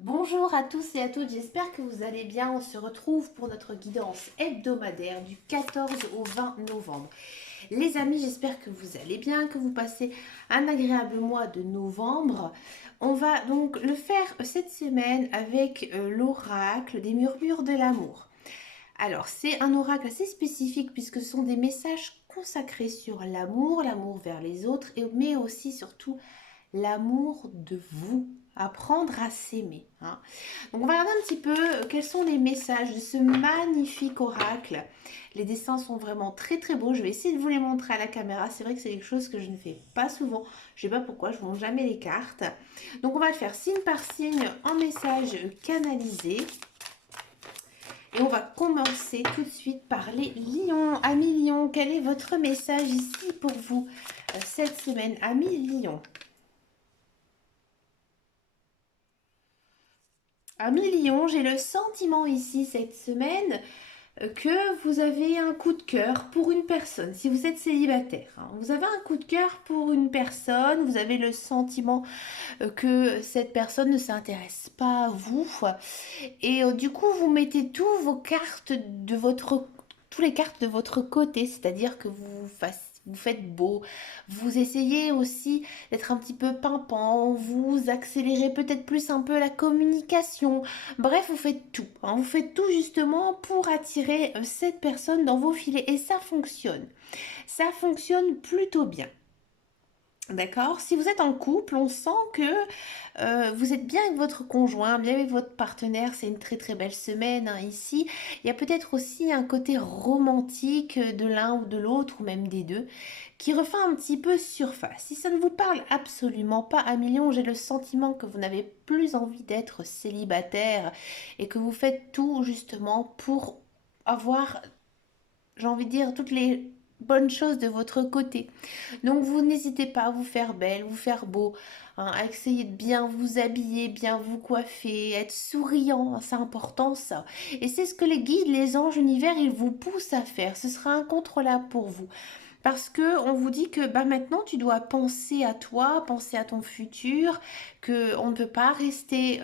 Bonjour à tous et à toutes, j'espère que vous allez bien. On se retrouve pour notre guidance hebdomadaire du 14 au 20 novembre. Les amis, j'espère que vous allez bien, que vous passez un agréable mois de novembre. On va donc le faire cette semaine avec l'oracle des murmures de l'amour. Alors, c'est un oracle assez spécifique puisque ce sont des messages consacrés sur l'amour, l'amour vers les autres, mais aussi surtout l'amour de vous, apprendre à s'aimer. Donc on va regarder un petit peu quels sont les messages de ce magnifique oracle. Les dessins sont vraiment très très beaux. Je vais essayer de vous les montrer à la caméra. C'est vrai que c'est quelque chose que je ne fais pas souvent. Je ne sais pas pourquoi, je ne montre jamais les cartes. Donc on va le faire signe par signe en message canalisé. Et on va commencer tout de suite par les lions. Amis lions, quel est votre message ici pour vous cette semaine, amis lions? Amis Lion, j'ai le sentiment ici cette semaine que vous avez un coup de cœur pour une personne. Si vous êtes célibataire, vous avez un coup de cœur pour une personne, vous avez le sentiment que cette personne ne s'intéresse pas à vous. Et du coup, vous mettez tous les cartes de votre côté, c'est-à-dire que vous faites beau, vous essayez aussi d'être un petit peu pimpant, vous accélérez peut-être plus un peu la communication. Bref, vous faites tout. Vous faites tout justement pour attirer cette personne dans vos filets et ça fonctionne. Ça fonctionne plutôt bien. D'accord. Si vous êtes en couple, on sent que vous êtes bien avec votre conjoint, bien avec votre partenaire. C'est une très très belle semaine ici. Il y a peut-être aussi un côté romantique de l'un ou de l'autre, ou même des deux, qui refait un petit peu surface. Si ça ne vous parle absolument pas, à million, j'ai le sentiment que vous n'avez plus envie d'être célibataire et que vous faites tout justement pour avoir, j'ai envie de dire, toutes les bonnes choses de votre côté. Donc vous n'hésitez pas à vous faire belle, vous faire beau, à essayer de bien vous habiller, bien vous coiffer, être souriant, c'est important ça. Et c'est ce que les guides, les anges univers, ils vous poussent à faire. Ce sera incontrôlable pour vous. Parce que on vous dit que maintenant tu dois penser à toi, penser à ton futur, que on ne peut pas rester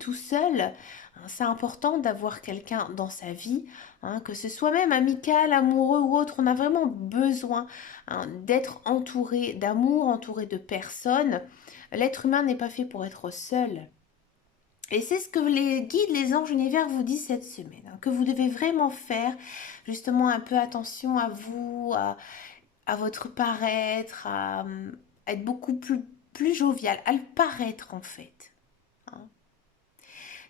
tout seul. C'est important d'avoir quelqu'un dans sa vie, que ce soit même amical, amoureux ou autre. On a vraiment besoin d'être entouré d'amour, entouré de personnes. L'être humain n'est pas fait pour être seul. Et c'est ce que les guides, les anges univers vous disent cette semaine, que vous devez vraiment faire, justement un peu attention à vous, à votre paraître, à être beaucoup plus jovial, à le paraître en fait. Hein.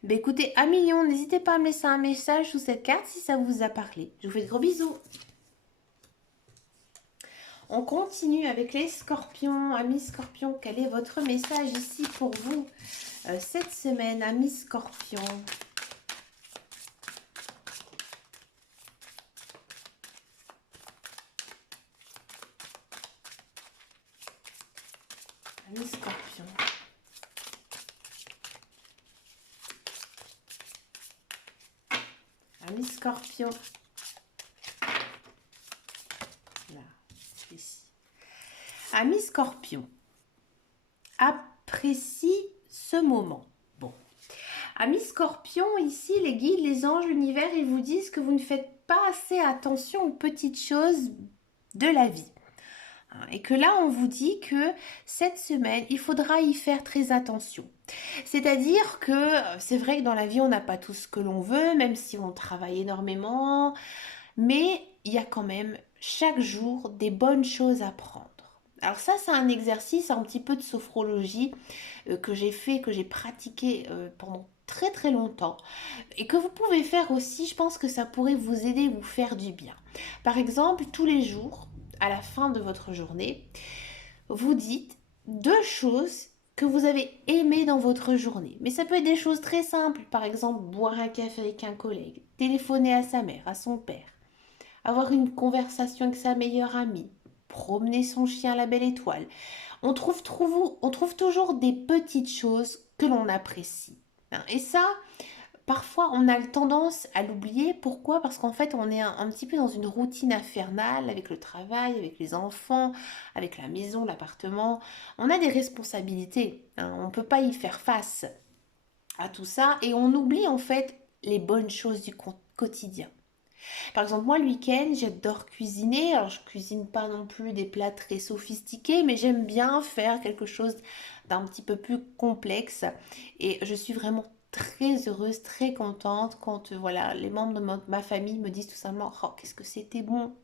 Ben écoutez, à million, n'hésitez pas à me laisser un message sous cette carte si ça vous a parlé. Je vous fais de gros bisous. On continue avec les scorpions. Amis scorpions, quel est votre message ici pour vous cette semaine, amis scorpions? Amis scorpions. Amis scorpions. Là, ici. Amis scorpions, apprécie ce moment. Bon. Amis scorpions, ici, les guides, les anges, l'univers, ils vous disent que vous ne faites pas assez attention aux petites choses de la vie. Et que là, on vous dit que cette semaine, il faudra y faire très attention. C'est-à-dire que c'est vrai que dans la vie, on n'a pas tout ce que l'on veut, même si on travaille énormément, mais il y a quand même chaque jour des bonnes choses à prendre. Alors ça, c'est un exercice un petit peu de sophrologie que j'ai fait, que j'ai pratiqué pendant très très longtemps et que vous pouvez faire aussi. Je pense que ça pourrait vous aider, vous faire du bien. Par exemple, tous les jours, à la fin de votre journée, vous dites deux choses que vous avez aimées dans votre journée. Mais ça peut être des choses très simples, par exemple boire un café avec un collègue, téléphoner à sa mère, à son père, avoir une conversation avec sa meilleure amie, promener son chien à la belle étoile. On trouve toujours des petites choses que l'on apprécie. Et ça, parfois, on a tendance à l'oublier. Pourquoi? Parce qu'en fait, on est un petit peu dans une routine infernale avec le travail, avec les enfants, avec la maison, l'appartement. On a des responsabilités. On ne peut pas y faire face. à tout ça et on oublie en fait les bonnes choses du quotidien. Par exemple, moi, le week-end, j'adore cuisiner. Alors, je cuisine pas non plus des plats très sophistiqués, mais j'aime bien faire quelque chose d'un petit peu plus complexe. Et je suis vraiment très heureuse, très contente quand voilà, les membres de ma famille me disent tout simplement, oh, qu'est-ce que c'était bon.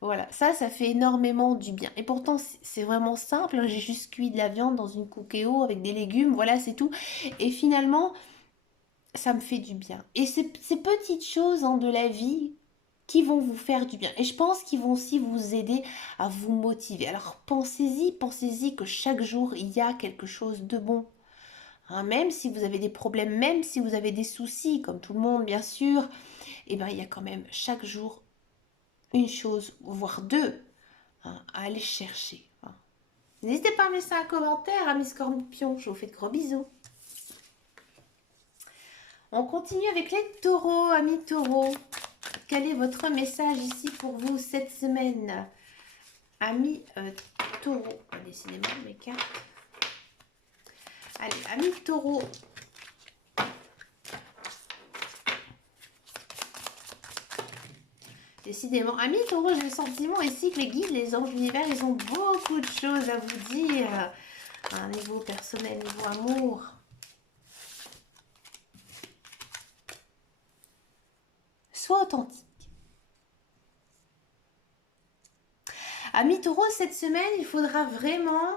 Voilà, ça fait énormément du bien. Et pourtant, c'est vraiment simple, hein. J'ai juste cuit de la viande dans une cookéo avec des légumes, voilà, c'est tout. Et finalement, ça me fait du bien. Et c'est ces petites choses, hein, de la vie qui vont vous faire du bien. Et je pense qu'ils vont aussi vous aider à vous motiver. Alors pensez-y, pensez-y que chaque jour, il y a quelque chose de bon. Hein, même si vous avez des problèmes, même si vous avez des soucis, comme tout le monde, bien sûr, eh ben, il y a quand même chaque jour une chose, voire deux, hein, à aller chercher. Hein. N'hésitez pas à me laisser un commentaire, amis scorpions. Je vous fais de gros bisous. On continue avec les taureaux, amis taureaux. Quel est votre message ici pour vous cette semaine, amis taureaux? Décidément, mes cartes. Allez, amis taureaux. Décidément, amis taureaux, j'ai le sentiment ici que les guides, les anges, l'univers, ils ont beaucoup de choses à vous dire. À un niveau personnel, niveau amour. Sois authentique. Amis taureaux, cette semaine, il faudra vraiment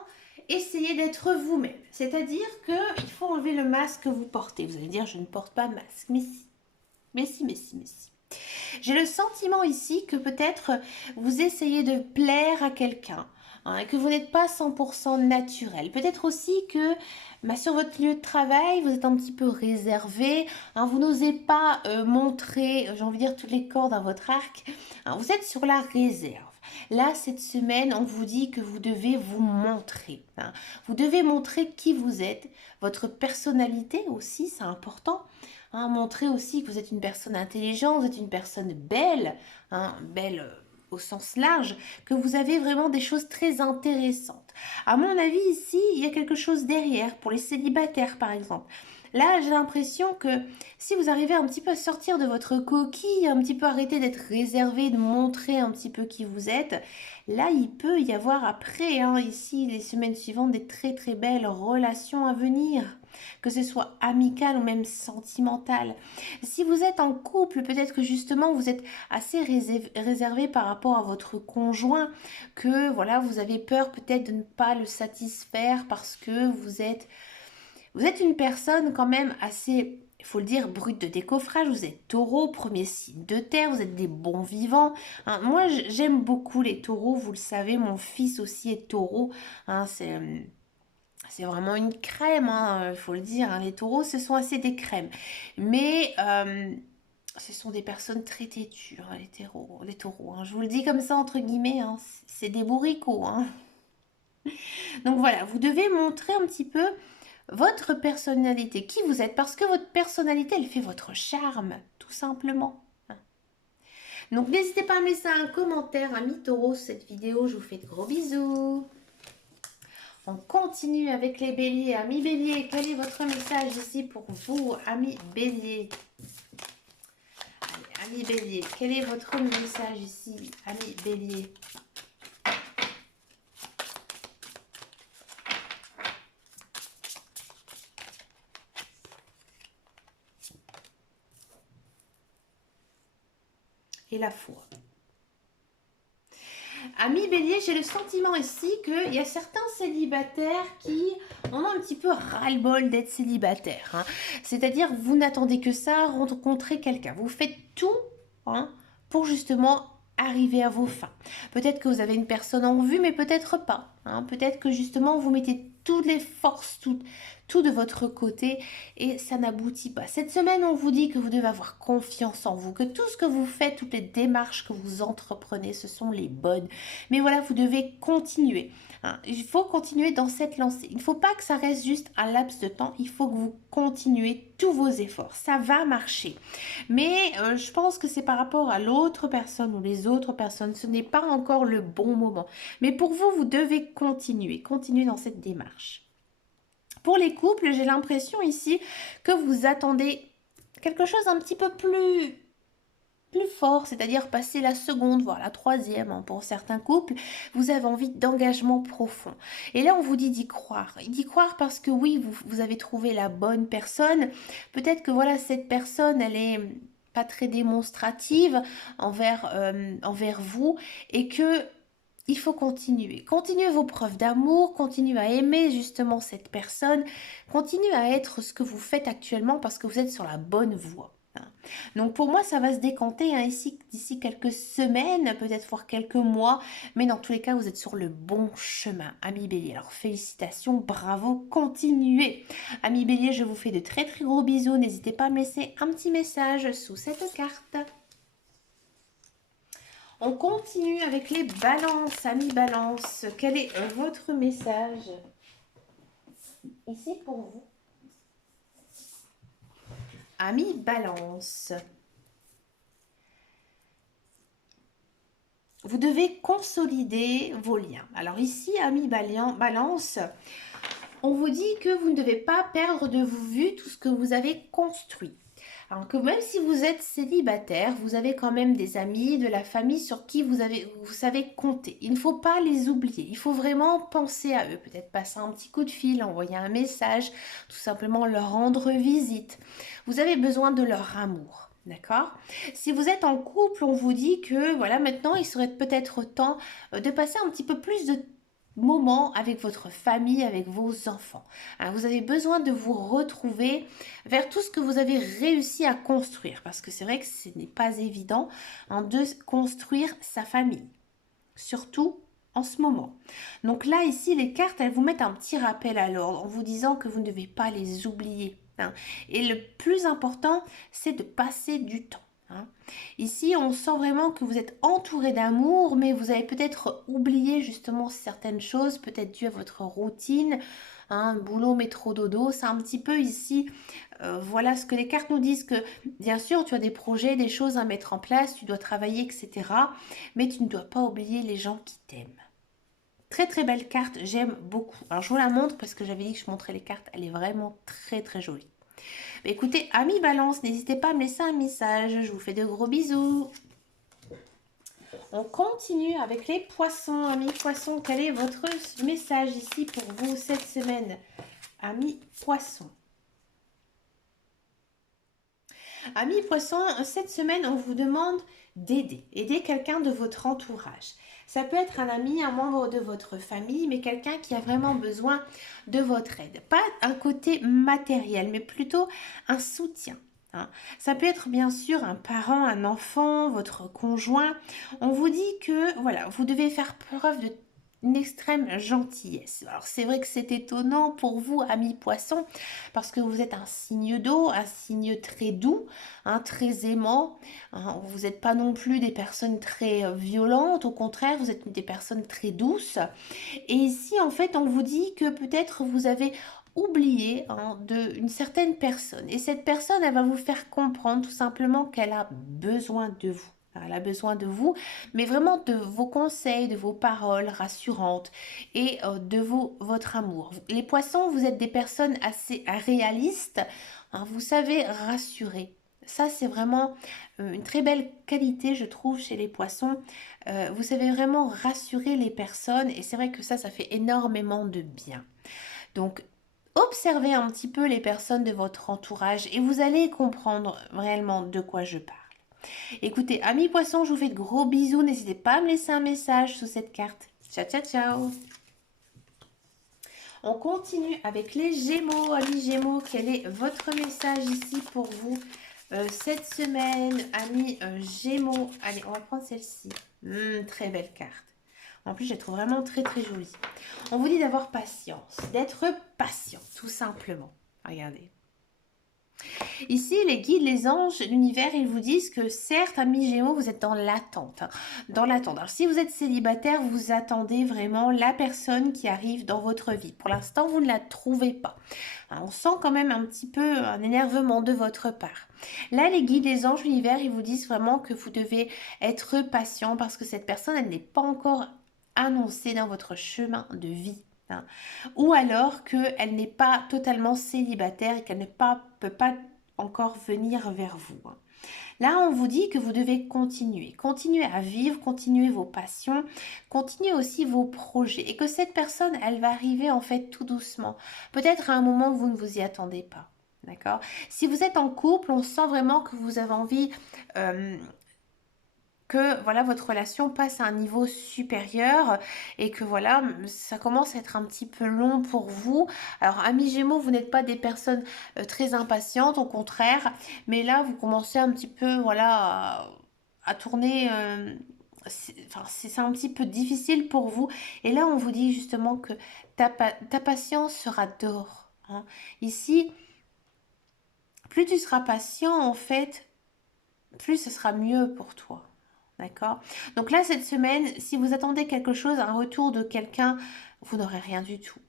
essayer d'être vous-même. C'est-à-dire qu'il faut enlever le masque que vous portez. Vous allez dire, je ne porte pas masque. Mais si, mais si, mais si, mais si. J'ai le sentiment ici que peut-être vous essayez de plaire à quelqu'un, hein, et que vous n'êtes pas 100% naturel. Peut-être aussi que sur votre lieu de travail, vous êtes un petit peu réservé, hein, vous n'osez pas montrer, j'ai envie de dire, toutes les cordes à votre arc. Hein, vous êtes sur la réserve. Là, cette semaine, on vous dit que vous devez vous montrer. Hein. Vous devez montrer qui vous êtes, votre personnalité aussi, c'est important. Hein, montrer aussi que vous êtes une personne intelligente, vous êtes une personne belle, hein, belle au sens large, que vous avez vraiment des choses très intéressantes. À mon avis, ici, il y a quelque chose derrière, pour les célibataires par exemple. Là, j'ai l'impression que si vous arrivez un petit peu à sortir de votre coquille, un petit peu arrêter d'être réservé, de montrer un petit peu qui vous êtes, là, il peut y avoir après, hein, ici, les semaines suivantes, des très très belles relations à venir, que ce soit amicales ou même sentimentales. Si vous êtes en couple, peut-être que justement vous êtes assez réservé par rapport à votre conjoint, que voilà, vous avez peur peut-être de ne pas le satisfaire parce que vous êtes une personne quand même assez, il faut le dire, brute de décoffrage. Vous êtes taureau, premier signe de terre, vous êtes des bons vivants. Hein, moi, j'aime beaucoup les taureaux, vous le savez, mon fils aussi est taureau. Hein, c'est vraiment une crème, hein, il faut le dire. Hein, les taureaux, ce sont assez des crèmes. Mais ce sont des personnes très têtues, hein, les taureaux. Hein. Je vous le dis comme ça, entre guillemets, hein, c'est des bourricots. Hein. Donc voilà, vous devez montrer un petit peu votre personnalité, qui vous êtes, parce que votre personnalité, elle fait votre charme, tout simplement. Donc n'hésitez pas à me laisser un commentaire, amis taureaux, cette vidéo. Je vous fais de gros bisous. On continue avec les béliers. Amis béliers, quel est votre message ici pour vous, amis béliers? Amis béliers, quel est votre message ici, amis béliers? Et la foi. Amis bélier, j'ai le sentiment ici qu'il y a certains célibataires qui ont un petit peu ras-le-bol d'être célibataires. Hein. C'est-à-dire, vous n'attendez que ça, rencontrer quelqu'un. Vous faites tout, hein, pour justement arriver à vos fins. Peut-être que vous avez une personne en vue, mais peut-être pas. Hein. Peut-être que justement, vous mettez toutes les forces, tout de votre côté et ça n'aboutit pas. Cette semaine, on vous dit que vous devez avoir confiance en vous, que tout ce que vous faites, toutes les démarches que vous entreprenez, ce sont les bonnes. Mais voilà, vous devez continuer. Hein. Il faut continuer dans cette lancée. Il ne faut pas que ça reste juste un laps de temps. Il faut que vous continuez tous vos efforts. Ça va marcher. Mais je pense que c'est par rapport à l'autre personne ou les autres personnes. Ce n'est pas encore le bon moment. Mais pour vous, vous devez continuer. Continuer dans cette démarche. Pour les couples, j'ai l'impression ici que vous attendez quelque chose un petit peu plus fort, c'est-à-dire passer la seconde, voire la troisième, hein, pour certains couples, vous avez envie d'engagement profond. Et là, on vous dit d'y croire. D'y croire parce que oui, vous avez trouvé la bonne personne. Peut-être que voilà, cette personne, elle est pas très démonstrative envers vous et que il faut continuer. Continuez vos preuves d'amour, continuez à aimer justement cette personne, continuez à être ce que vous faites actuellement parce que vous êtes sur la bonne voie. Hein. Donc pour moi, ça va se décanter hein, ici d'ici quelques semaines, peut-être voire quelques mois, mais dans tous les cas, vous êtes sur le bon chemin, Ami Bélier. Alors félicitations, bravo, continuez. Ami Bélier, je vous fais de très très gros bisous. N'hésitez pas à me laisser un petit message sous cette carte. On continue avec les balances, amis balance. Quel est votre message ici pour vous? Amis balance. Vous devez consolider vos liens. Alors ici, amis balance, on vous dit que vous ne devez pas perdre de vue tout ce que vous avez construit. Alors que même si vous êtes célibataire, vous avez quand même des amis, de la famille sur qui vous savez compter. Il ne faut pas les oublier. Il faut vraiment penser à eux. Peut-être passer un petit coup de fil, envoyer un message, tout simplement leur rendre visite. Vous avez besoin de leur amour. D'accord? Si vous êtes en couple, on vous dit que voilà, maintenant il serait peut-être temps de passer un petit peu plus de moment avec votre famille, avec vos enfants. Alors, vous avez besoin de vous retrouver vers tout ce que vous avez réussi à construire, parce que c'est vrai que ce n'est pas évident hein, de construire sa famille, surtout en ce moment. Donc là, ici, les cartes, elles vous mettent un petit rappel à l'ordre en vous disant que vous ne devez pas les oublier. Hein. Et le plus important, c'est de passer du temps. Hein. Ici, on sent vraiment que vous êtes entouré d'amour, mais vous avez peut-être oublié justement certaines choses, peut-être dû à votre routine, hein, boulot, métro, dodo. C'est un petit peu ici, voilà ce que les cartes nous disent, que bien sûr, tu as des projets, des choses à mettre en place, tu dois travailler, etc. Mais tu ne dois pas oublier les gens qui t'aiment. Très très belle carte, j'aime beaucoup. Alors je vous la montre parce que j'avais dit que je montrais les cartes, elle est vraiment très très jolie. Écoutez, amis balance, n'hésitez pas à me laisser un message. Je vous fais de gros bisous. On continue avec les poissons. Amis poissons, quel est votre message ici pour vous cette semaine? Amis poissons. Amis poissons, cette semaine, on vous demande aider quelqu'un de votre entourage. Ça peut être un ami, un membre de votre famille, mais quelqu'un qui a vraiment besoin de votre aide. Pas un côté matériel, mais plutôt un soutien. Hein. Ça peut être bien sûr un parent, un enfant, votre conjoint. On vous dit que voilà, vous devez faire preuve de une extrême gentillesse. Alors c'est vrai que c'est étonnant pour vous, amis poissons, parce que vous êtes un signe d'eau, un signe très doux, hein, très aimant. Hein, vous n'êtes pas non plus des personnes très violentes, au contraire, vous êtes des personnes très douces. Et ici, en fait, on vous dit que peut-être vous avez oublié hein, une certaine personne. Et cette personne, elle va vous faire comprendre tout simplement qu'elle a besoin de vous. Elle a besoin de vous, mais vraiment de vos conseils, de vos paroles rassurantes et de votre amour. Les poissons, vous êtes des personnes assez réalistes. Hein, vous savez rassurer. Ça, c'est vraiment une très belle qualité, je trouve, chez les poissons. Vous savez vraiment rassurer les personnes et c'est vrai que ça fait énormément de bien. Donc, observez un petit peu les personnes de votre entourage et vous allez comprendre réellement de quoi je parle. Écoutez, amis poissons, je vous fais de gros bisous. N'hésitez pas à me laisser un message sous cette carte. Ciao, ciao, ciao. On continue avec les Gémeaux. Amis Gémeaux, quel est votre message ici pour vous cette semaine, amis Gémeaux? Allez, on va prendre celle-ci. Très belle carte. En plus, je la trouve vraiment très, très jolie. On vous dit d'avoir patience, d'être patient, tout simplement. Regardez. Ici, les guides, les anges, l'univers, ils vous disent que certes, amis Gémeaux, vous êtes dans l'attente. Hein, dans l'attente. Alors, si vous êtes célibataire, vous attendez vraiment la personne qui arrive dans votre vie. Pour l'instant, vous ne la trouvez pas. Hein, on sent quand même un petit peu un énervement de votre part. Là, les guides, les anges, l'univers, ils vous disent vraiment que vous devez être patient parce que cette personne, elle n'est pas encore annoncée dans votre chemin de vie. hein. Ou alors qu'elle n'est pas totalement célibataire et qu'elle ne peut pas encore venir vers vous, hein. Là, on vous dit que vous devez continuer. Continuer à vivre, continuer vos passions, continuer aussi vos projets. Et que cette personne, elle va arriver en fait tout doucement. Peut-être à un moment où vous ne vous y attendez pas. D'accord? Si vous êtes en couple, on sent vraiment que vous avez envie euh, que voilà votre relation passe à un niveau supérieur et que voilà ça commence à être un petit peu long pour vous. Alors amis Gémeaux, vous n'êtes pas des personnes très impatientes, au contraire, mais là vous commencez un petit peu voilà à tourner. Enfin, c'est un petit peu difficile pour vous et là on vous dit justement que ta patience sera d'or, hein. Ici, plus tu seras patient en fait, plus ce sera mieux pour toi. D'accord? Donc là, cette semaine, si vous attendez quelque chose, un retour de quelqu'un, vous n'aurez rien du tout,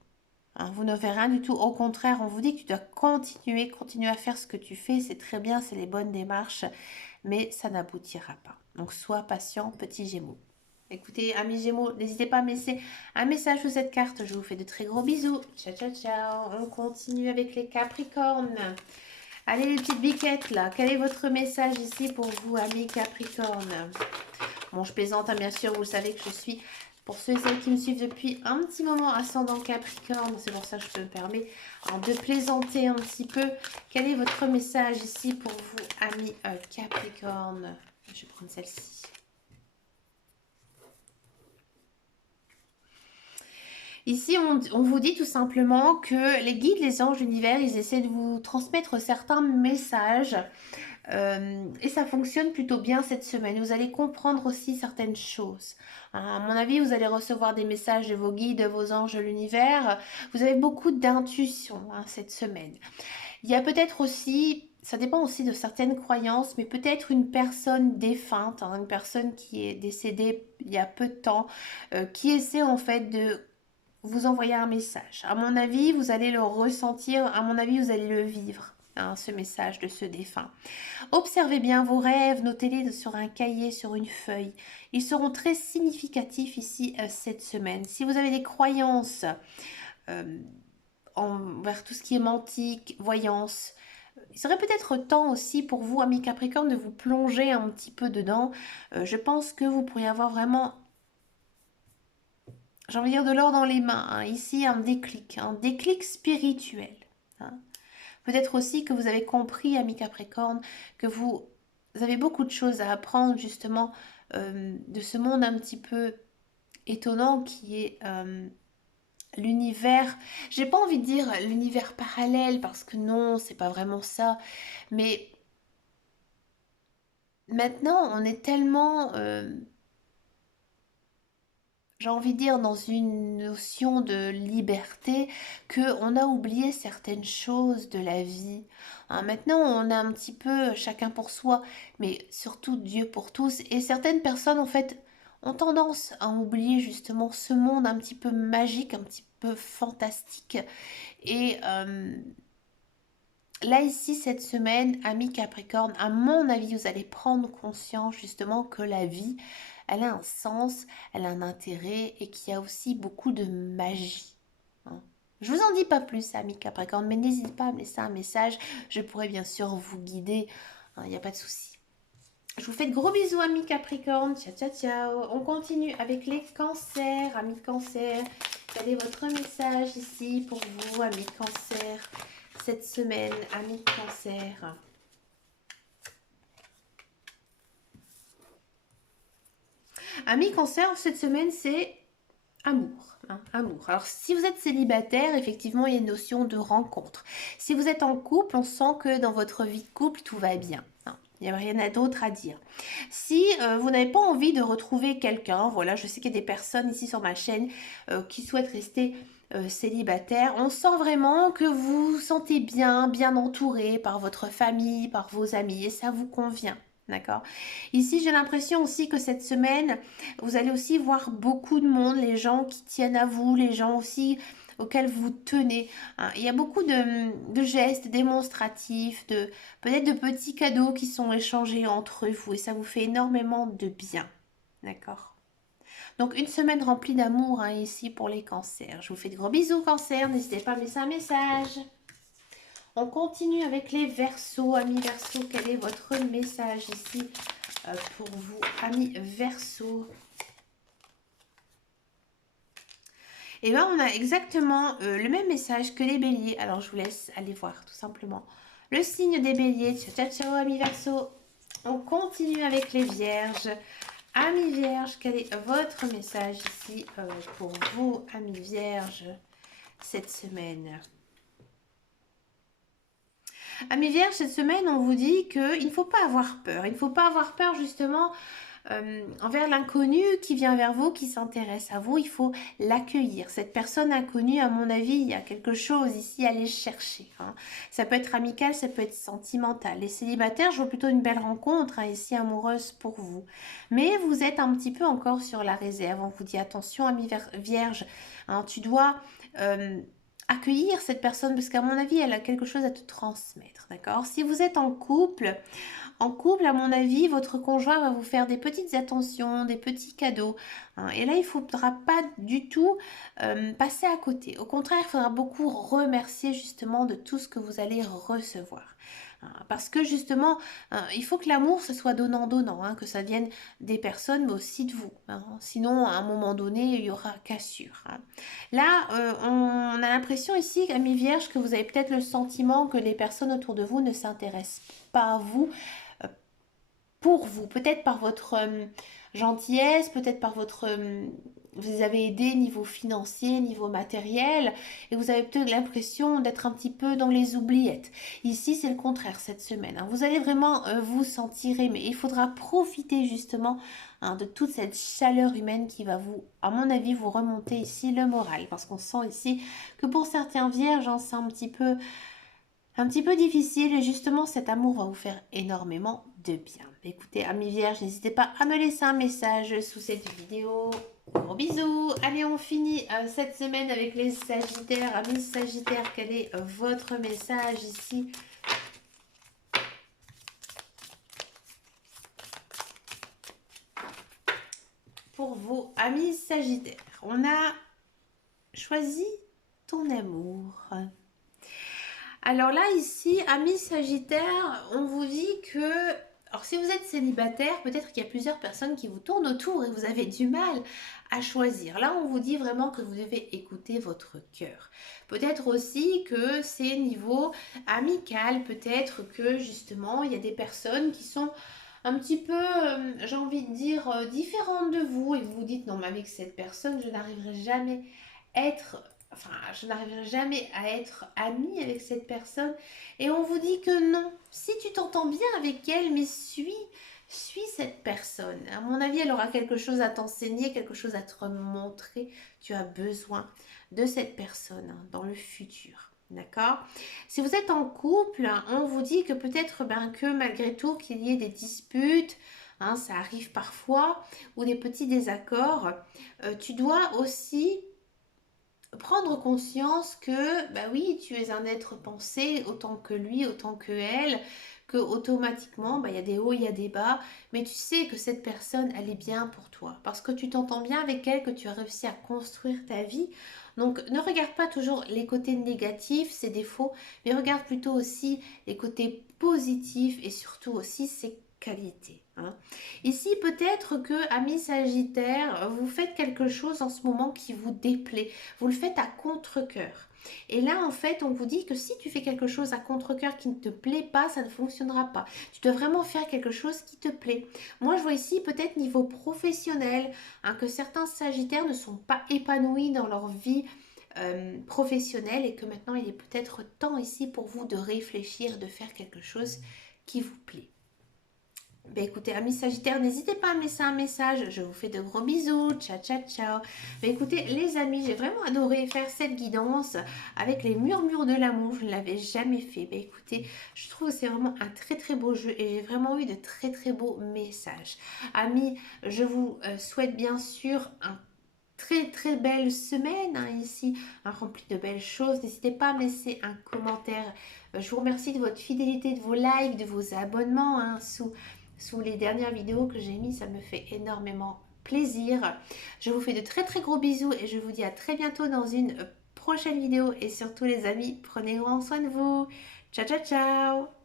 hein. Vous n'aurez rien du tout. Au contraire, on vous dit que tu dois continuer à faire ce que tu fais. C'est très bien, c'est les bonnes démarches, mais ça n'aboutira pas. Donc sois patient, petit Gémeaux. Écoutez, amis Gémeaux, n'hésitez pas à me laisser un message sous cette carte. Je vous fais de très gros bisous. Ciao, ciao, ciao. On continue avec les Capricornes. Allez les petites biquettes là, quel est votre message ici pour vous, amis Capricorne? Bon, je plaisante, hein, bien sûr, vous le savez que je suis, pour ceux et celles qui me suivent depuis un petit moment, ascendant Capricorne, c'est pour ça que je me permets de plaisanter un petit peu. Quel est votre message ici pour vous, amis Capricorne? Je vais prendre celle-ci. Ici, on vous dit tout simplement que les guides, les anges, l'univers, ils essaient de vous transmettre certains messages. Et ça fonctionne plutôt bien cette semaine. Vous allez comprendre aussi certaines choses, hein. À mon avis, vous allez recevoir des messages de vos guides, de vos anges, de l'univers. Vous avez beaucoup d'intuition, hein, cette semaine. Il y a peut-être aussi, ça dépend aussi de certaines croyances, mais peut-être une personne défunte, hein, une personne qui est décédée il y a peu de temps, qui essaie en fait de vous envoyer un message. À mon avis, vous allez le ressentir, à mon avis, vous allez le vivre, hein, ce message de ce défunt. Observez bien vos rêves, notez-les sur un cahier, sur une feuille. Ils seront très significatifs ici cette semaine. Si vous avez des croyances euh, envers tout ce qui est mantique, voyance, il serait peut-être temps aussi pour vous, amis Capricorne, de vous plonger un petit peu dedans. Je pense que vous pourriez avoir vraiment, j'ai envie de dire, de l'or dans les mains, hein. Ici, un déclic spirituel, hein. Peut-être aussi que vous avez compris, ami Capricorne, que vous avez beaucoup de choses à apprendre justement de ce monde un petit peu étonnant qui est l'univers. J'ai pas envie de dire l'univers parallèle parce que non, c'est pas vraiment ça. Mais maintenant, on est tellement j'ai envie de dire, dans une notion de liberté, qu'on a oublié certaines choses de la vie, hein. Maintenant, on a un petit peu chacun pour soi, mais surtout Dieu pour tous. Et certaines personnes, en fait, ont tendance à oublier justement ce monde un petit peu magique, un petit peu fantastique. Et là, ici, cette semaine, ami Capricorne, à mon avis, vous allez prendre conscience justement que la vie, elle a un sens, elle a un intérêt et qu'il y a aussi beaucoup de magie, hein. Je vous en dis pas plus, ami Capricorne, mais n'hésitez pas à me laisser un message. Je pourrai bien sûr vous guider, hein, il n'y a pas de souci. Je vous fais de gros bisous, ami Capricorne. Ciao, ciao, ciao. On continue avec les cancers, ami Cancer. Quel est votre message ici pour vous, ami Cancer, cette semaine, ami Cancer? Ami Cancer, cette semaine, c'est amour, hein, amour. Alors, si vous êtes célibataire, effectivement, il y a une notion de rencontre. Si vous êtes en couple, on sent que dans votre vie de couple, tout va bien, hein. Il n'y a rien d'autre à dire. Si vous n'avez pas envie de retrouver quelqu'un, voilà, je sais qu'il y a des personnes ici sur ma chaîne qui souhaitent rester célibataires. On sent vraiment que vous vous sentez bien, bien entouré par votre famille, par vos amis, et ça vous convient. D'accord? Ici, j'ai l'impression aussi que cette semaine, vous allez aussi voir beaucoup de monde, les gens qui tiennent à vous, les gens aussi auxquels vous tenez, hein. Il y a beaucoup de gestes démonstratifs, peut-être de petits cadeaux qui sont échangés entre vous et ça vous fait énormément de bien. D'accord? Donc une semaine remplie d'amour hein, ici pour les cancers. Je vous fais de gros bisous cancer, n'hésitez pas à me laisser un message. On continue avec les Verseaux, amis Verseaux, quel est votre message ici pour vous, amis Verseaux? Et bien on a exactement le même message que les Béliers, alors je vous laisse aller voir tout simplement. Le signe des Béliers, ciao ciao ciao amis Verseaux. On continue avec les Vierges. Amis Vierges, quel est votre message ici pour vous, amis Vierges, cette semaine? Amis Vierges, cette semaine, on vous dit qu'il ne faut pas avoir peur. Il ne faut pas avoir peur justement envers l'inconnu qui vient vers vous, qui s'intéresse à vous. Il faut l'accueillir. Cette personne inconnue, à mon avis, il y a quelque chose ici à aller chercher. Hein. Ça peut être amical, ça peut être sentimental. Les célibataires, je vois plutôt une belle rencontre hein, ici amoureuse pour vous. Mais vous êtes un petit peu encore sur la réserve. On vous dit attention, amis Vierges, hein, tu dois... accueillir cette personne parce qu'à mon avis elle a quelque chose à te transmettre, d'accord? Si vous êtes en couple, à mon avis, votre conjoint va vous faire des petites attentions, des petits cadeaux. Hein, et là, il ne faudra pas du tout passer à côté. Au contraire, il faudra beaucoup remercier justement de tout ce que vous allez recevoir. Hein, parce que justement, il faut que l'amour, ce soit donnant-donnant, hein, que ça vienne des personnes, mais aussi de vous. Hein. Sinon, à un moment donné, il y aura cassure. Hein. Là, on a l'impression ici, amis vierges, que vous avez peut-être le sentiment que les personnes autour de vous ne s'intéressent pas à vous, pour vous, peut-être par votre gentillesse, peut-être par votre... vous avez aidé niveau financier, niveau matériel, et vous avez peut-être l'impression d'être un petit peu dans les oubliettes. Ici, c'est le contraire cette semaine. Hein. Vous allez vraiment vous sentir aimé. Il faudra profiter justement hein, de toute cette chaleur humaine qui va vous, à mon avis, vous remonter ici le moral. Parce qu'on sent ici que pour certains vierges, hein, c'est un petit peu difficile et justement cet amour va vous faire énormément de bien. Écoutez, amis vierges, n'hésitez pas à me laisser un message sous cette vidéo. Gros bisous. Allez, on finit cette semaine avec les Sagittaires. Amis Sagittaires, quel est votre message ici pour vos amis Sagittaires? On a choisi ton amour. Alors là, ici, amis Sagittaire, on vous dit que... Alors si vous êtes célibataire, peut-être qu'il y a plusieurs personnes qui vous tournent autour et vous avez du mal à choisir. Là, on vous dit vraiment que vous devez écouter votre cœur. Peut-être aussi que c'est niveau amical, peut-être que justement, il y a des personnes qui sont un petit peu, j'ai envie de dire, différentes de vous et vous vous dites, non, mais avec cette personne, je n'arriverai jamais à être... Enfin, je n'arriverai jamais à être amie avec cette personne. Et on vous dit que non. Si tu t'entends bien avec elle, mais suis cette personne. À mon avis, elle aura quelque chose à t'enseigner, quelque chose à te montrer. Tu as besoin de cette personne hein, dans le futur. D'accord? Si vous êtes en couple, on vous dit que peut-être que malgré tout, qu'il y ait des disputes, hein, ça arrive parfois, ou des petits désaccords, tu dois aussi prendre conscience que, bah oui, tu es un être pensé autant que lui, autant que elle, que automatiquement, bah, il y a des hauts, il y a des bas, mais tu sais que cette personne, elle est bien pour toi, parce que tu t'entends bien avec elle, que tu as réussi à construire ta vie. Donc, ne regarde pas toujours les côtés négatifs, ses défauts, mais regarde plutôt aussi les côtés positifs et surtout aussi ses qualités. Hein. Ici, peut-être que, amis Sagittaire, vous faites quelque chose en ce moment qui vous déplaît. Vous le faites à contre-cœur. Et là, en fait, on vous dit que si tu fais quelque chose à contre-cœur qui ne te plaît pas, ça ne fonctionnera pas. Tu dois vraiment faire quelque chose qui te plaît. Moi, je vois ici peut-être niveau professionnel, hein, que certains Sagittaires ne sont pas épanouis dans leur vie professionnelle et que maintenant, il est peut-être temps ici pour vous de réfléchir, de faire quelque chose qui vous plaît. Ben écoutez, amis Sagittaires, n'hésitez pas à me laisser un message. Je vous fais de gros bisous. Ciao, ciao, ciao. Ben écoutez, les amis, j'ai vraiment adoré faire cette guidance avec les murmures de l'amour. Je ne l'avais jamais fait. Ben écoutez, je trouve que c'est vraiment un très très beau jeu et j'ai vraiment eu de très très beaux messages. Amis, je vous souhaite bien sûr un très très belle semaine hein, ici, remplie de belles choses. N'hésitez pas à me laisser un commentaire. Je vous remercie de votre fidélité, de vos likes, de vos abonnements hein, sous les dernières vidéos que j'ai mis. Ça me fait énormément plaisir. Je vous fais de très très gros bisous et je vous dis à très bientôt dans une prochaine vidéo. Et surtout les amis, prenez grand soin de vous. Ciao ciao ciao.